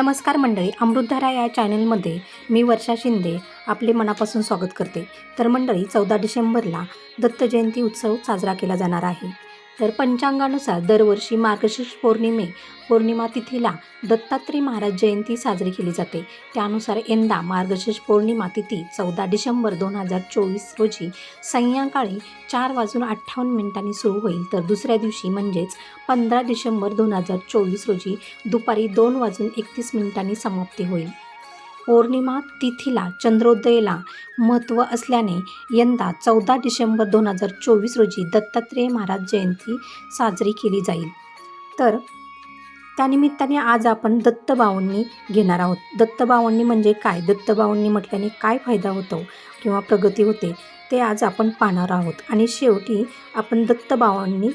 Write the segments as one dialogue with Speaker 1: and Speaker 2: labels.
Speaker 1: नमस्कार मंडळी अमृतधारा या चॅनलमध्ये मी वर्षा शिंदे आपले मनापासून स्वागत करते. तर मंडळी चौदा डिसेंबरला दत्त जयंती उत्सव साजरा केला जाणार आहे. तर पंचांगानुसार दरवर्षी मार्गशीर्ष पौर्णिमे पौर्णिमा तिथीला दत्तात्रय महाराज जयंती साजरी केली जाते. त्यानुसार यंदा मार्गशीर्ष पौर्णिमा तिथी चौदा डिसेंबर दोन हजार चोवीस रोजी संध्याकाळी चार वाजून अठ्ठावन्न मिनिटांनी सुरू होईल. तर दुसऱ्या दिवशी म्हणजेच पंधरा डिसेंबर दोन हजार चोवीस रोजी दुपारी दोन वाजून एकतीस मिनिटांनी समाप्ती होईल. पौर्णिमा तिथीला चंद्रोदयला महत्त्व असल्याने यंदा चौदा डिसेंबर दोन हजार चोवीस रोजी दत्तात्रेय महाराज जयंती साजरी केली जाईल. तर त्यानिमित्ताने आज आपण दत्तबावांनी घेणार आहोत. दत्तबावांनी म्हणजे काय? दत्तबावन्नी म्हटल्याने काय फायदा होतो किंवा प्रगती होते ते आज आपण पाहणार आहोत. आणि शेवटी आपण दत्तबावांनी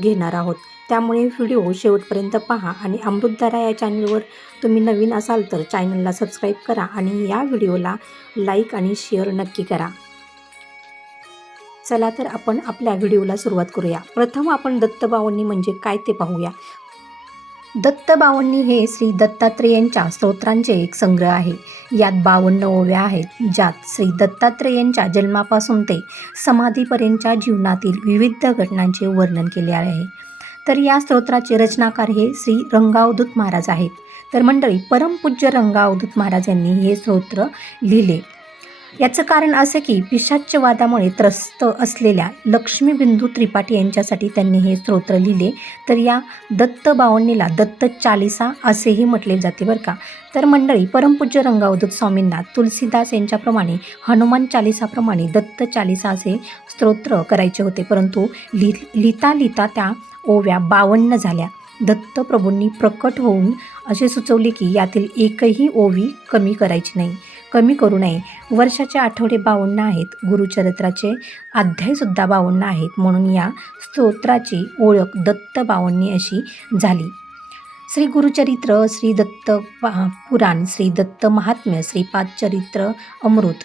Speaker 1: घेणार आहोत. त्यामुळे व्हिडिओ शेवटपर्यंत पहा आणि अमृतधारा या चॅनलवर तुम्ही नवीन असाल तर चॅनलला सबस्क्राईब करा आणि या व्हिडिओला लाईक आणि शेअर नक्की करा. चला तर आपण आपल्या व्हिडिओला सुरुवात करूया. प्रथम आपण दत्तबावणी म्हणजे काय ते पाहूया. दत्तबावन्नी हे श्री दत्तात्रेयांच्या स्तोत्रांचे एक संग्रह आहे. यात बावन्न ओव्या आहेत ज्यात श्री दत्तात्रेयांच्या जन्मापासून ते समाधीपर्यंतच्या जीवनातील विविध घटनांचे वर्णन केले आहे. तर या स्तोत्राचे रचनाकार हे श्री रंगावधूत महाराज आहेत. तर मंडळी परमपूज्य रंगावधूत महाराज यांनी हे स्तोत्र लिहिले. याचं कारण असं की पिशाच्यवादामुळे त्रस्त असलेल्या लक्ष्मीबिंदू त्रिपाठी यांच्यासाठी त्यांनी हे स्तोत्र लिहिले. तर या दत्त बावन्नीला दत्त चालिसा असेही म्हटले जाते बरं का? तर मंडळी परमपूज्य रंगावधूत स्वामींना तुलसीदास यांच्याप्रमाणे हनुमान चालिसाप्रमाणे दत्त चालिसा असे स्तोत्र करायचे होते. परंतु लि लिहिता लिहिता त्या ओव्या बावन्न झाल्या. दत्तप्रभूंनी प्रकट होऊन असे सुचवले की यातील एकही ओवी कमी करायची नाही. कमी करू नये. वर्षाचे आठवडे बावन्न आहेत. गुरुचरित्राचे अध्यायसुद्धा बावन्न आहेत. म्हणून या स्तोत्राची ओळख दत्त बावन्नी अशी झाली. श्री गुरुचरित्र श्री दत्त पुराण श्री दत्त महात्म्य श्रीपाद चरित्र अमृत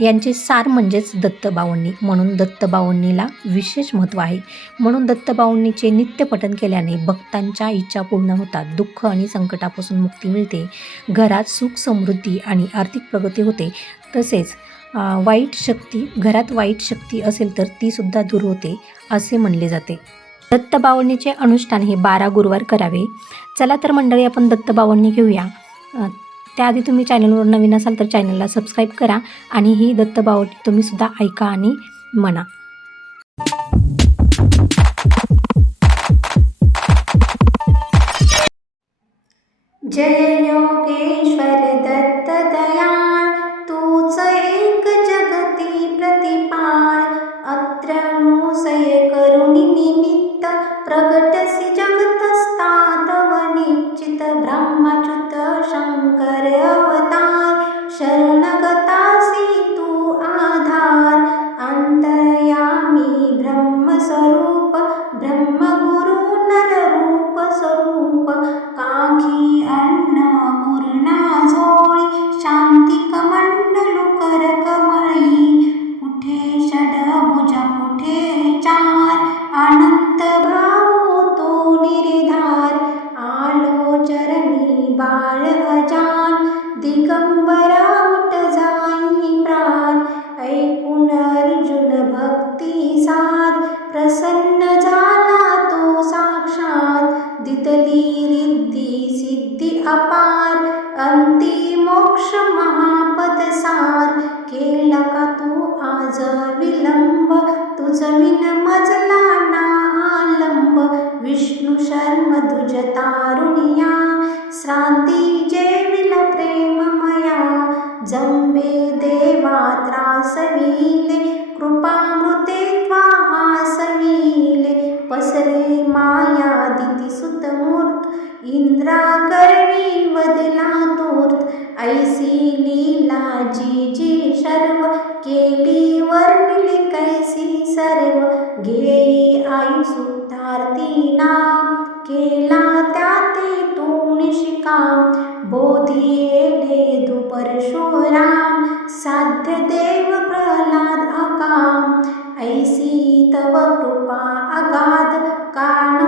Speaker 1: यांचे सार म्हणजेच दत्तबावणी म्हणून दत्तबावणीला विशेष महत्त्व आहे. म्हणून दत्तबावणीचे नित्यपठन केल्याने भक्तांच्या इच्छा पूर्ण होतात. दुःख आणि संकटापासून मुक्ती मिळते. घरात सुख समृद्धी आणि आर्थिक प्रगती होते. तसेच वाईट शक्ती घरात वाईट शक्ती असेल तर तीसुद्धा दूर होते असे म्हणले जाते. दत्तबावणीचे अनुष्ठान हे बारा गुरुवार करावे. चला तर मंडळी आपण दत्तबावणी घेऊया. त्याआधी तुम्ही चॅनलवर नवीन असाल तर चॅनलला सबस्क्राईब करा आणि ही दत्तबावन्नी तुम्ही सुद्धा ऐका आणि म्हणा. जय योगेश्वर दत्त दया मजला विष्णु आलंब. शर्म तुझ तारुणिया. श्रांती जेविल प्रेममया. जंबे देवा त्रासविले. कृपामृते त्वाहासवीले पसरे माया दिती सुतमूर्त. इंद्रा करवी वदला तूर्त. ऐसी लीला जी जी सर्व केली वर्णिली कैसी सर्व. घेई आई सुतारती नाम केला त्या ते तू निष्काम बोधी येडे दुपरशुराम साध्य देव प्रल्हाद अकाम ऐसी तव कृपा अगाध कान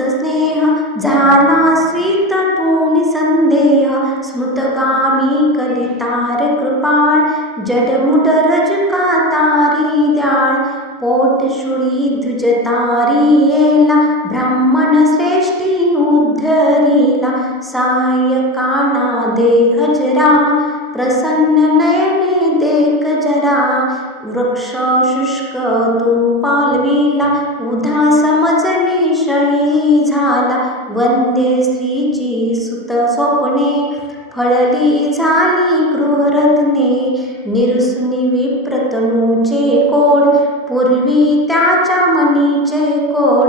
Speaker 2: स्नेह झाला स्वीत तू निसंदेह स्मृतकामी कलितार कृपाळ जडमुट रजका तारी द्याळ पोटशुळी ध्वज तारी येला ब्राह्मण श्रेष्ठी उद्धरीला सायकाना दे अजरा प्रसन्न नयने देख जरा वृक्ष शुष्क तू पालविला उधा समजने शही झाला वंदे स्त्रीची सुत स्वप्ने फळली झाली गृहरत्ने निरसुनी विप्रतनूचे कोड पूर्वी त्याच्या मनीचे कोड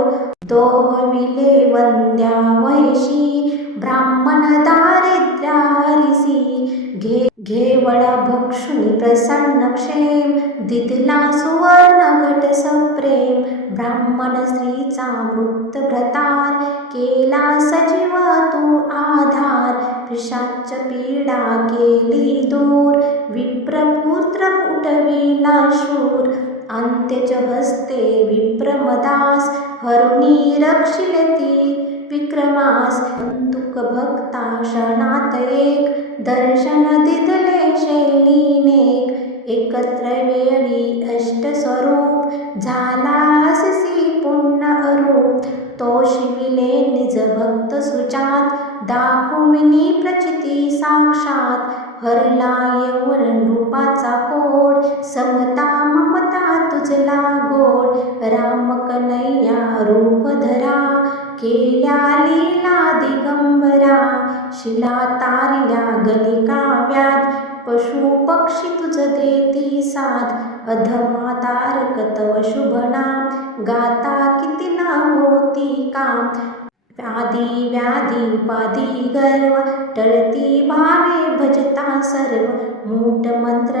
Speaker 2: दोहविले वंद्या वैशी ब्राह्मण दारिद्र्या हरिसी घे घेवळा भक्षुनी प्रसन्न क्षेम दिदला सुवर्ण घट सप्रेम ब्राह्मण स्त्रीचा मृत प्रतार केला सजीव तू आधार पिशाच पीडा केली दूर विप्रपुत्र उठविला शूर अंत्यच हस्ते विप्रमदास हरुणी रक्षिले ती विक्रमास तुक भक्ता क्षणात एक दर्शन दिदले शैलीनेक एकत्र वेळी अष्टस्वरूप झाला असे पुण्य अरूप तो शिविले निज भक्त सुचात दाखविनी प्रचिती साक्षात. हरला यवन रूपाचा कोड समता ममता तुझला गोड. राम कन्हैया रूप धरा केल्या लीला दिगंबरा. शिला तारिल्या गलिका पशु पक्षी तुझ देती साथ अधमा तारक तव शुभ नाम गाता किती ना होती काम. व्याधी व्याधी उपाधी गर्व टळती भावे भजता सर्व. मूठ मंत्र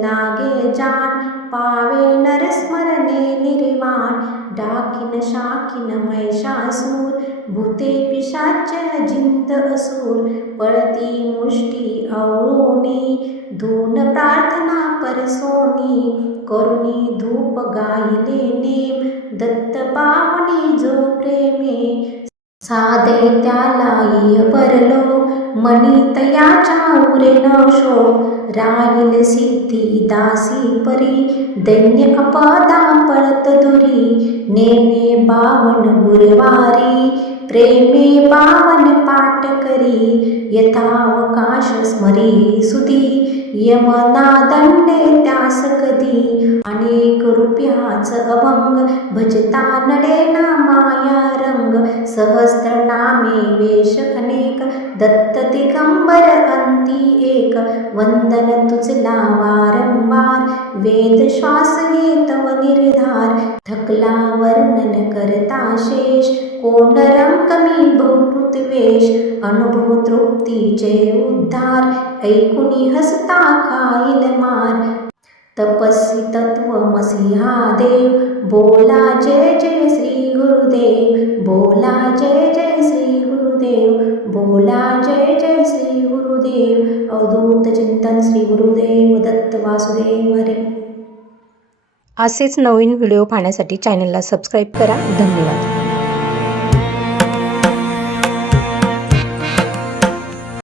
Speaker 2: लागे जाण पावे नरस्मरणे निर्वाण. डाकिन शाकिन महिषासूर भूते पिशाच जिंत असुर. पळती मुष्टी आवळोनी धून प्रार्थना परसोनी करुणी धूप गायले नेम दत्त पावनी जो प्रेमे. साधे त्याला परलो. मणित याच्या उरे नशो राहील सिद्धी दासी परी. दैन्य अपदा पळत दुरी. नेमे बावन गुरवारी. प्रेमे बावन पाठ करी. यथावकाश स्मरी सुधी. यमना दंडे त्यास कधी? अनेक रुपयाच अभंग भजता नडेना माया रंग सहस्त्र नामे वेश अनेक दत्त दिगंबर अंती एक वंदन तुझला वारंवार वेद श्वास तव निर्धार थकला वर्णन करता शेष कोण रंग द्वेष अनुभव तृप्तीचे उद्धार ऐकुनी हसता खाईल मार. तपस्वी तत्व मसिहा देव बोला जय जय श्री गुरुदेव बोला जय जय श्री गुरुदेव बोला जय जय श्री गुरुदेव अवधूत चिंतन श्री गुरुदेव दत्त वासुदेव हरे
Speaker 1: असेच नवीन व्हिडिओ पाहण्यासाठी चॅनलला सबस्क्राईब करा. धन्यवाद.